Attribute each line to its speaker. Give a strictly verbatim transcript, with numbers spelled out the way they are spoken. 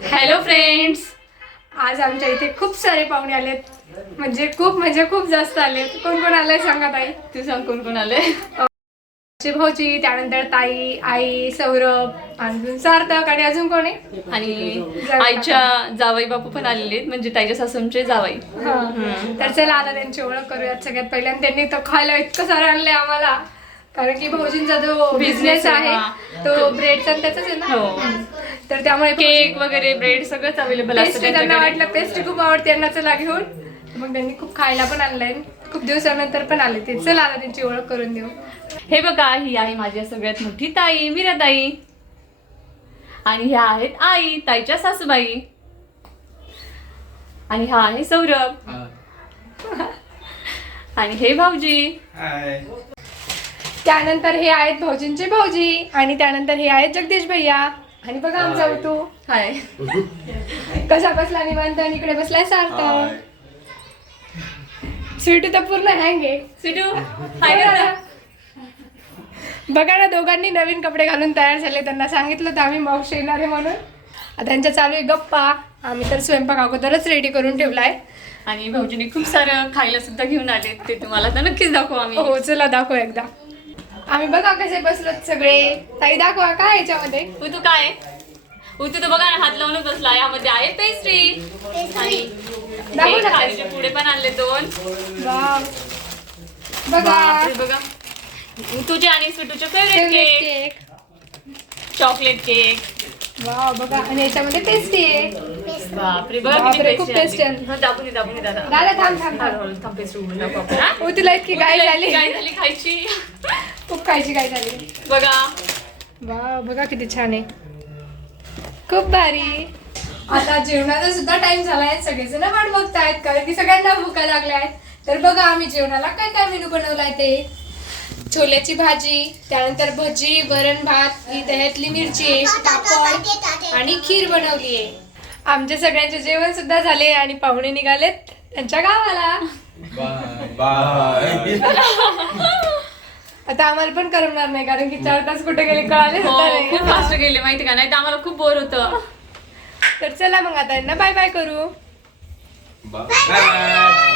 Speaker 1: Hello friends, आज आमच्या इथे खूप सारे पाहुणे आलेत. म्हणजे खूप म्हणजे खूप जास्त आलेत. कोण कोण आलंय सांगा ताई.
Speaker 2: तू सांग कोण कोण आले.
Speaker 1: भाऊजी, त्यानंतर ताई, आई, सौरभ, अजून सार्थक आणि अजून कोण आहे.
Speaker 2: आणि आईच्या जावई बापू पण आलेले आहेत, म्हणजे ताईच्या सासूंचे जावई.
Speaker 1: तर चला आता त्यांची ओळख करूयात. सगळ्यात पहिल्यांदा त्यांनी तर खायला इतकं सारं आणलंय आम्हाला, कारण की भाऊजींचा जो बिझनेस आहे तो ब्रेडचा त्याचाच आहे ना. तर त्यामुळे
Speaker 2: केक वगैरे ब्रेड सगळंच अवेलेबल असतं.
Speaker 1: त्यांना वाटलं पेस्ट्री खूप आवडते यांना, चला घेऊन. मग त्यांनी खूप खायला पण आणलंय. खूप दिवसानंतर पण आले ते. चला आता त्यांची ओळख करून देऊ.
Speaker 2: हे बघा, ही आहे माझी सगळ्यात मोठी ताई मीराताई. आणि ह्या आहेत आई, ताईच्या सासूबाई. आणि हा आहे सौरभ. आणि हे भाऊजी.
Speaker 1: त्यानंतर हे आहेत भाऊजींचे भाऊजी. आणि त्यानंतर हे आहेत जगदीश भैया. आणि बघा आमचा उतू
Speaker 2: हाय.
Speaker 1: कसा बसला निवांत आणि इकडे बसलाय सार्थक. स्वीटू तर पूर्ण हँग आहे.
Speaker 2: सिटू हाय करा.
Speaker 1: बघा ना, दोघांनी नवीन कपडे घालून तयार झाले. त्यांना सांगितलं तर आम्ही मावशी येणार आहे म्हणून. आता त्यांच्या चालू आहे गप्पा. आम्ही तर स्वयंपाक अगोदरच रेडी करून ठेवलाय.
Speaker 2: आणि भाऊजीने खूप सारं खायला सुद्धा घेऊन आले, ते तुम्हाला तर नक्कीच दाखवू आम्ही.
Speaker 1: हो चला दाखव एकदा. आम्ही बघा कसे बसलो सगळे. ताई दाखवा काय याच्यामध्ये.
Speaker 2: उतू काय उतू तर बघा ना, हात लावून बसला. यामध्ये आहे पेस्ट्री आणि
Speaker 1: दाखव ना.
Speaker 2: खारीचे पुढे पण आणले दोन.
Speaker 1: वाव. बघा
Speaker 2: बापरे, बघा तुझे आणि स्वीटूचे favourite cake,
Speaker 1: cake.
Speaker 2: Chocolate cake.
Speaker 1: Wow बघा, आणि याच्यामध्ये पेस्ट्री आहे.
Speaker 2: बापरे, बघा
Speaker 1: बापरे,
Speaker 2: किती
Speaker 1: खूप
Speaker 2: पेस्ट्री
Speaker 1: टेस्टी आहे.
Speaker 2: आणली. हा, दाबून दे, दाबून दे दादा.
Speaker 1: दादा थांब थांब थांब.
Speaker 2: हळूहळू थांब, पेस्ट्री उघडून दाखवू आपण, हा?
Speaker 1: हो तुला इतकी काय झाली.
Speaker 2: काय झाली खायची.
Speaker 1: खूप खायची काय झाली.
Speaker 2: बघा
Speaker 1: वाव बघा किती छान आहे. खूप भारी. आता जेवणाचा सुद्धा टाइम झालाय. सगळेजण वाट बघतायत कारण की सगळ्यांना भुका लागल्या आहेत. तर बघा आम्ही जेवणाला काय काय मेनू बनवलाय ते. छोल्याची भाजी, त्यानंतर भजी, वरण भात, ही दह्यातली मिरची, पापड आणि खीर बनवली आहे. आमचे सगळ्यांचे जेवण सुद्धा झाले आणि पाहुणे निघालेत त्यांच्या गावाला. आता आम्हाला पण करमणार नाही, कारण की चार तास कुठे गेले कळाले
Speaker 2: हो,
Speaker 1: सुद्धा नाही.
Speaker 2: खूप फास्ट गेले माहिती का, नाही तर आम्हाला खूप बोर होतं.
Speaker 1: तर चला मग आता यांना बाय बाय करू.
Speaker 3: Bye bye.